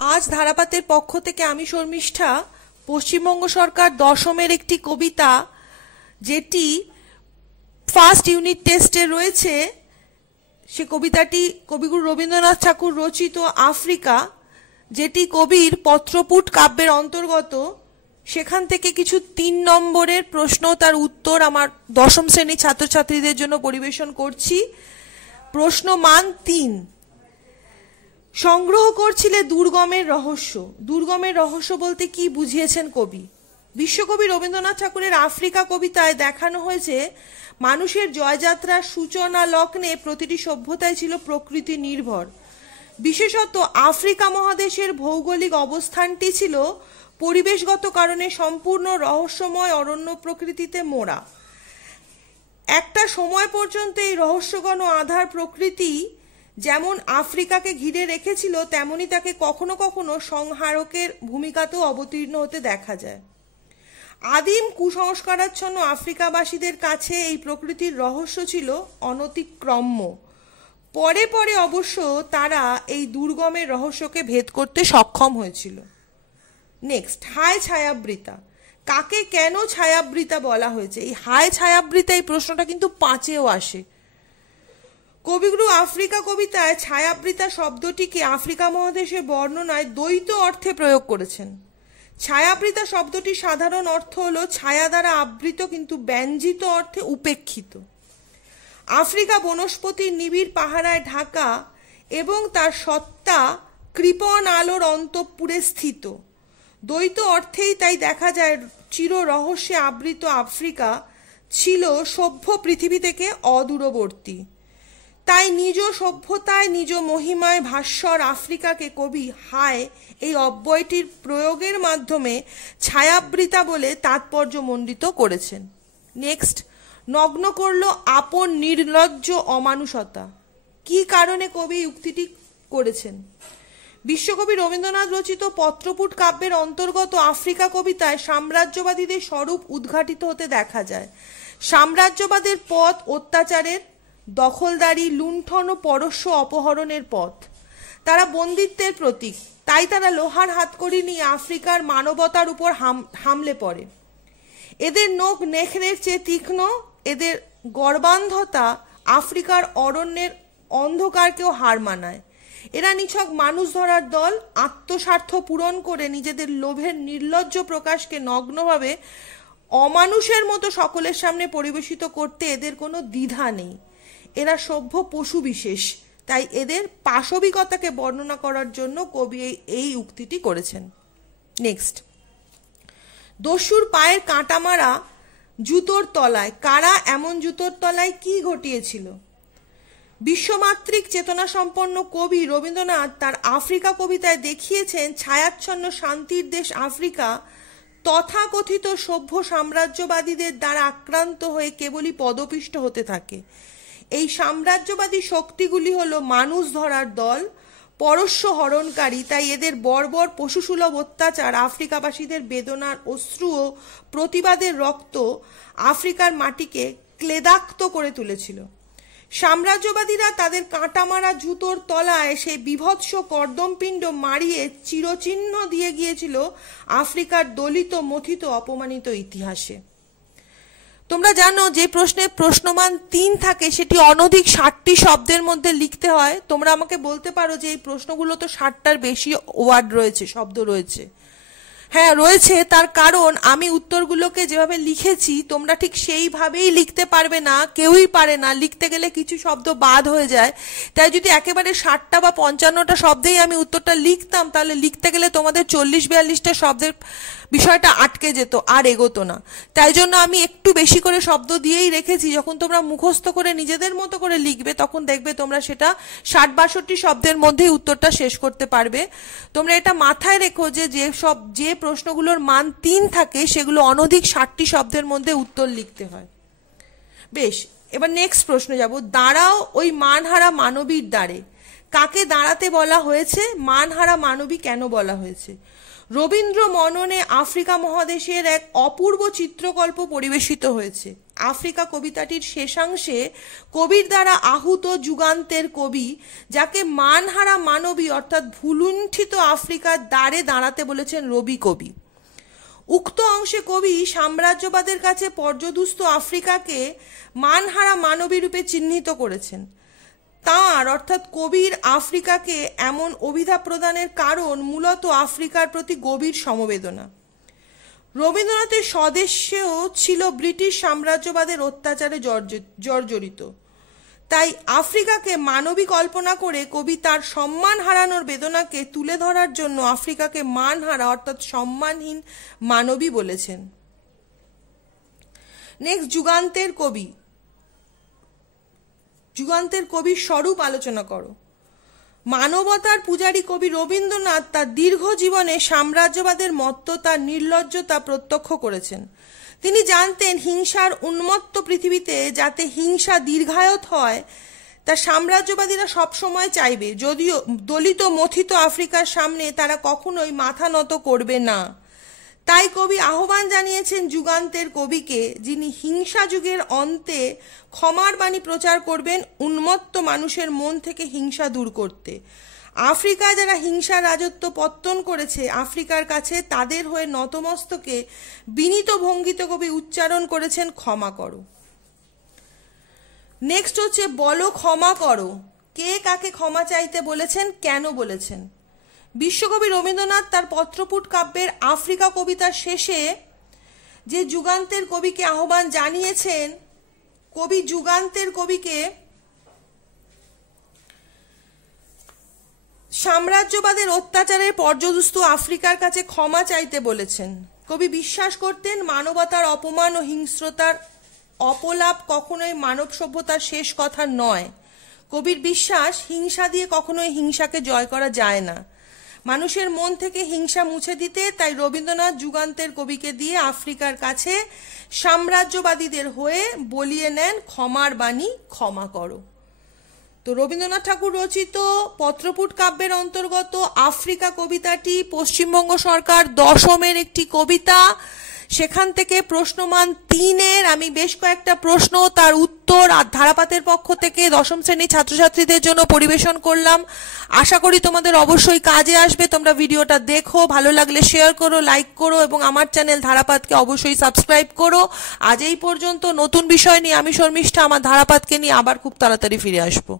আজ ধারাপাতের পক্ষ থেকে আমি শর্মিষ্ঠা পশ্চিমবঙ্গ সরকার দশমের একটি কবিতা যেটি ফার্স্ট ইউনিট টেস্টে রয়েছে, সে কবিতাটি কবিগুরু রবীন্দ্রনাথ ঠাকুর রচিত আফ্রিকা, যেটি কবির পত্রপুট কাব্যের অন্তর্গত। সেখান থেকে কিছু ৩ নম্বরের প্রশ্ন, তার উত্তর আমার দশম শ্রেণীর ছাত্রছাত্রীদের জন্য পরিবেশন করছি। প্রশ্ন মান ৩। সংগ্রহ করছিলে দুর্গমের রহস্য। দুর্গমের রহস্য বলতে কি বুঝিয়েছেন কবি? বিশ্বকবি রবীন্দ্রনাথ ঠাকুরের আফ্রিকা কবিতায় দেখানো হয়েছে মানুষের জয়যাত্রার সূচনা লগ্নে প্রতিটি সভ্যতায় ছিল প্রকৃতি নির্ভর। বিশেষত আফ্রিকা মহাদেশের ভৌগোলিক অবস্থানটি ছিল পরিবেশগত কারণে সম্পূর্ণ রহস্যময় অরণ্য প্রকৃতিতে মোড়া। একটা সময় পর্যন্ত এই রহস্যঘন আধার প্রকৃতি যেমন আফ্রিকাকে ঘিরে রেখেছিল, তেমনি তাকে কখনো কখনো সংহারকের ভূমিকাতেও অবতীর্ণ হতে দেখা যায়। আদিম কুসংস্কারাচ্ছন্ন আফ্রিকাবাসীদের কাছে এই প্রকৃতির রহস্য ছিল অনতিক্রম্য। পরে পরে অবশ্য তারা এই দুর্গমের রহস্যকে ভেদ করতে সক্ষম হয়েছিল। নেক্সট, হায় ছায়াবৃতা। কাকে কেন ছায়াবৃতা বলা হয়েছে? এই হায় ছায়াবৃতা, এই প্রশ্নটা কিন্তু 5এও আসে। কবিগুরু আফ্রিকা কবিতায় ছায়াবৃতা শব্দটিকে আফ্রিকা মহাদেশের বর্ণনায় দ্বৈত অর্থে প্রয়োগ করেছেন। ছায়াবৃতা শব্দটির সাধারণ অর্থ হলো ছায়া দ্বারা আবৃত, কিন্তু ব্যঞ্জিত অর্থে উপেক্ষিত। আফ্রিকা বনস্পতির নিবিড় পাহারায় ঢাকা এবং তার সত্তা কৃপণ আলোর অন্তঃপুরে স্থিত। দ্বৈত অর্থেই তাই দেখা যায় চির রহস্যে আবৃত আফ্রিকা ছিল সভ্য পৃথিবী থেকে অদূরবর্তী। তাই নিজ সভ্যতায় নিজ মহিমায় ভাস্বর আফ্রিকাকে কবি হায় এই অব্যয়টির প্রয়োগের মাধ্যমে ছায়াবৃতা বলে তাৎপর্যমণ্ডিত করেছেন। নেক্সট, নগ্ন করল আপন নির্লজ্জ অমানুষতা। কি কারণে কবি উক্তিটি করেছেন? বিশ্বকবি রবীন্দ্রনাথ রচিত পত্রপুট কাব্যের অন্তর্গত আফ্রিকা কবিতায় সাম্রাজ্যবাদীদের স্বরূপ উদ্ঘাটিত হতে দেখা যায়। সাম্রাজ্যবাদের পথ অত্যাচারের, দখলদারি, লুণ্ঠন ও পরশ্য অপহরণের পথ। তারা বন্দিত্বের প্রতীক, তাই তারা লোহার হাতকড়ি নিয়ে আফ্রিকার মানবতার উপর হামলে পড়ে। এদের নখ নেখরের চেয়ে তীক্ষ্ণ, এদের গর্বান্ধতা আফ্রিকার অরণ্যের অন্ধকারকেও হার মানায়। এরা নিছক মানুষ ধরার দল, আত্মস্বার্থ পূরণ করে নিজেদের লোভের নির্লজ্জ প্রকাশকে নগ্নভাবে অমানুষের মতো সকলের সামনে পরিবেশিত করতে এদের কোনো দ্বিধা নেই। এরা সভ্য পশু বিশেষ, তাই এদের পাশবিকতাকে বর্ণনা করার জন্য কবি এই উক্তিটি করেছেন। নেক্সট, দস্যুর পায়ের কাঁটা মারা জুতোর তলায়। কারা এমন জুতোর তলায় কি ঘটিয়েছিল? বিশ্বমাত্রিক চেতনা সম্পন্ন কবি রবীন্দ্রনাথ তার আফ্রিকা কবিতায় দেখিয়েছেন ছায়াচ্ছন্ন শান্তির দেশ আফ্রিকা তথাকথিত সভ্য সাম্রাজ্যবাদীদের দ্বারা আক্রান্ত হয়ে কেবলই পদপিষ্ট হতে থাকে। এই সাম্রাজ্যবাদী শক্তিগুলি হলো মানুষ ধরার দল, পরশ্য হরণকারী। তাই এদের বর্বর পশুসুলভ অত্যাচার আফ্রিকাবাসীদের বেদনার অশ্রু ও প্রতিবাদের রক্ত আফ্রিকার মাটিকে ক্লেদাক্ত করে তুলেছিল। সাম্রাজ্যবাদীরা তাদের কাঁটা মারা জুতোর তলায় সেই বিভৎস কর্দমপিণ্ড মারিয়ে চিরচিহ্ন দিয়ে গিয়েছিল আফ্রিকার দলিত, মথিত, অপমানিত ইতিহাসে। তোমরা জানো যে প্রশ্নে প্রশ্নমান 3 থাকে সেটি অনধিক 60টি শব্দের মধ্যে লিখতে হয়। তোমরা আমাকে বলতে পারো যে এই প্রশ্নগুলো তো 60টার বেশি ওয়ার্ড রয়েছে, শব্দ রয়েছে। হ্যাঁ রয়েছে, তার কারণ আমি উত্তরগুলোকে যেভাবে লিখেছি তোমরা ঠিক সেইভাবেই লিখতে পারবে না, কেউই পারে না। লিখতে গেলে কিছু শব্দ বাদ হয়ে যায়। তাই যদি একেবারে 60টা বা 55টা শব্দেই আমি উত্তরটা লিখতাম, তাহলে লিখতে গেলে তোমাদের 40-42টা শব্দের বিষয়টা আটকে যেত, আর এগোতো না। তাই জন্য আমি একটু বেশি করে শব্দ দিয়েই রেখেছি। যখন তোমরা মুখস্থ করে নিজেদের মতো করে লিখবে তখন দেখবে তোমরা সেটা 60-62 শব্দের মধ্যেই উত্তরটা শেষ করতে পারবে। তোমরা এটা মাথায় রেখো যে প্রশ্নগুলোর মান 3 থাকে সেগুলো অনধিক 60টি শব্দের মধ্যে উত্তর লিখতে হয়। বেশ, এবার নেক্সট প্রশ্ন যাব। দাঁড়াও ওই মানহারা মানবীর দ্বারে। কাকে দাঁড়াতে বলা হয়েছে? মানহারা মানবী কেন বলা হয়েছে? রবীন্দ্র মননে আফ্রিকা মহাদেশের এক অপূর্ব চিত্রকল্প পরিবেশিত হয়েছে। আফ্রিকা কবিতাটির শেষাংশে কবির দ্বারা আহুত যুগান্তের কবি, যাকে মানহারা মানবী অর্থাৎ ভুলুণ্ঠিত আফ্রিকার দ্বারে দাঁড়াতে বলেছেন রবি কবি। উক্ত অংশে কবি সাম্রাজ্যবাদের কাছে পর্যদুস্ত আফ্রিকাকে মানহারা মানবী রূপে চিহ্নিত করেছেন। তাঁর অর্থাৎ কবির আফ্রিকাকে এমন অভিধা প্রদানের কারণ মূলত আফ্রিকার প্রতি গভীর সমবেদনা। রবীন্দ্রনাথের স্বদেশেও ছিল ব্রিটিশ সাম্রাজ্যবাদের অত্যাচারে জর্জরিত, তাই আফ্রিকাকে মানবী কল্পনা করে কবি তার সম্মান হারানোর বেদনাকে তুলে ধরার জন্য আফ্রিকাকে মানহারা অর্থাৎ সম্মানহীন মানবী বলেছেন। নেক্সট, যুগান্তের কবি। যুগান্তের কবির স্বরূপ আলোচনা করো। মানবতার পূজারী কবি রবীন্দ্রনাথ তার দীর্ঘ জীবনে সাম্রাজ্যবাদের মত্ততা, নির্লজ্জতা প্রত্যক্ষ করেছেন। তিনি জানতেন হিংসার উন্মত্ত পৃথিবীতে যাতে হিংসা দীর্ঘায়ত হয় তা সাম্রাজ্যবাদীরা সবসময় চাইবে, যদিও দলিত মথিত আফ্রিকার সামনে তারা কখনোই মাথা নত করবে না। তাই কবি আহ্বান জানিয়েছেন যুগান্তের কবিকে, যিনি হিংসা যুগের অন্তে ক্ষমার বাণী প্রচার করবেন উন্মত্ত মানুষের মন থেকে হিংসা দূর করতে। আফ্রিকায় যারা হিংসার রাজত্ব পত্তন করেছে, আফ্রিকার কাছে তাদের হয়ে নতমস্তকে বিনীত ভঙ্গিতে কবি উচ্চারণ করেছেন ক্ষমা করো। নেক্সট হচ্ছে বলো ক্ষমা করো। কে কাকে ক্ষমা চাইতে বলেছেন, কেন বলেছেন? বিশ্বকবি রবীন্দ্রনাথ তার পত্রপুট কাব্যের আফ্রিকা কবিতার শেষে যে যুগান্তের কবিকে আহ্বান জানিয়েছেন, কবি যুগান্তের কবিকে সাম্রাজ্যবাদের অত্যাচারের পর্যদুস্ত আফ্রিকার কাছে ক্ষমা চাইতে বলেছেন। কবি বিশ্বাস করতেন মানবতার অপমান ও হিংস্রতার অপলাপ কখনোই মানব সভ্যতার শেষ কথা নয়। কবির বিশ্বাস হিংসা দিয়ে কখনোই হিংসাকে জয় করা যায় না। মানুষের মন থেকে হিংসা মুছে দিতে তাই রবীন্দ্রনাথ যুগান্তের কবিকে দিয়ে আফ্রিকার কাছে সাম্রাজ্যবাদীদের হয়ে বলিয়ে নেন ক্ষমার বাণী, ক্ষমা করো। তো রবীন্দ্রনাথ ঠাকুর রচিত পত্রপুট কাব্যের অন্তর্গত আফ্রিকা কবিতাটি পশ্চিমবঙ্গ সরকার দশমের একটি কবিতা। সেখান থেকে প্রশ্নমান 3-এর আমি বেশ কয়েকটা প্রশ্ন তার উত্তর ধারাপাতের পক্ষ থেকে দশম শ্রেণীর ছাত্রছাত্রীদের জন্য পরিবেশন করলাম। আশা করি তোমাদের অবশ্যই কাজে আসবে। তোমরা ভিডিওটা দেখো, ভালো লাগলে শেয়ার করো, লাইক করো এবং আমার চ্যানেল ধারাপাতকে অবশ্যই সাবস্ক্রাইব করো। আজ এই পর্যন্ত। নতুন বিষয় নিয়ে আমি শর্মিষ্ঠা আমার ধারাপাতকে নিয়ে আবার খুব তাড়াতাড়ি ফিরে আসবো।